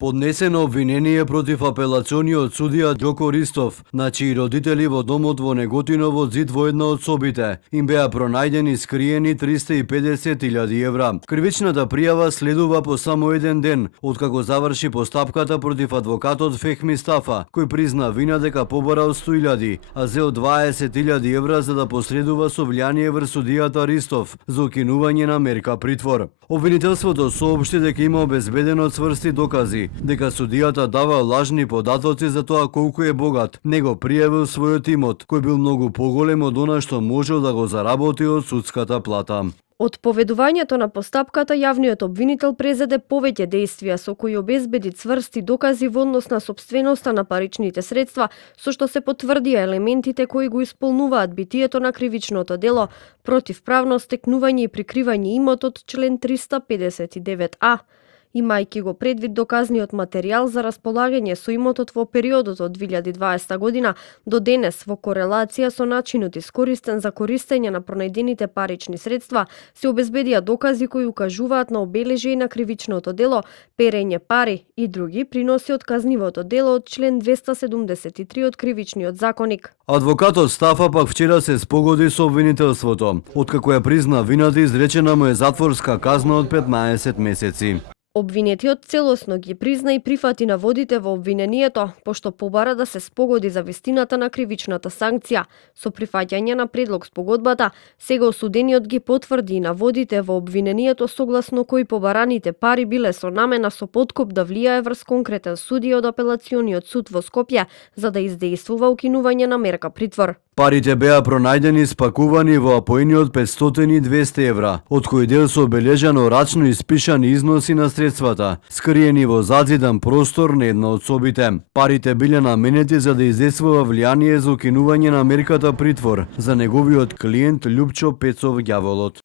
Поднесено обвинение против апелациониот судија Ѓоко Ристов, на чии родители во домот во Неготиново Зид во една од собите им беа пронајдени скриени 350.000 евра. Кривичната пријава следува по само еден ден, откако заврши постапката против адвокатот Фехми Стафа, кој призна вина дека побарал 100.000, а зел 20.000 евра за да посредува со влијание врз судијата Ристов за укинување на мерка притвор. Обвинителството соопшти дека има обезбедено цврсти докази дека судијата дава лажни податоци за тоа колку е богат, него пријавил својот имот, кој бил многу поголем од она што можел да го заработи од судската плата. Од поведувањето на постапката, јавниот обвинител презеде повеќе действија со кои обезбеди цврсти докази во однос на сопственоста на паричните средства, со што се потврдија елементите кои го исполнуваат битието на кривичното дело против правно стекнување и прикривање имотот член 359а. Имајќи го предвид доказниот материјал за располагање со имотот во периодот од 2020 година до денес во корелација со начинот искористен за користење на пронајдените парични средства, се обезбедија докази кои укажуваат на обележје на кривичното дело, перење пари и други приноси од казнивото дело од член 273 од Кривичниот законник. Адвокатот Стафа пак вчера се спогоди со обвинителството, откако ја призна вината, изречена му е затворска казна од 15 месеци. Обвинетиот целосно ги призна и прифати наводите во обвинението, пошто побара да се спогоди за вистината на кривичната санкција. Со прифаќање на предлог спогодбата, сега осудениот ги потврди и наводите во обвинението согласно кои побараните пари биле со намена со подкуп да влијае врз конкретен судија од апелациониот суд во Скопје за да издействува укинување на мерка притвор. Парите беа пронајдени спакувани во апоени од 500 и 200 евра, од кои дел со обележано рачно испишани износи на средствата, скриени во зазидан простор на една од собите. Парите биле наменети за да издействува влијание за укинување на мерката притвор за неговиот клиент Љупчо Пецов Ѓаволот.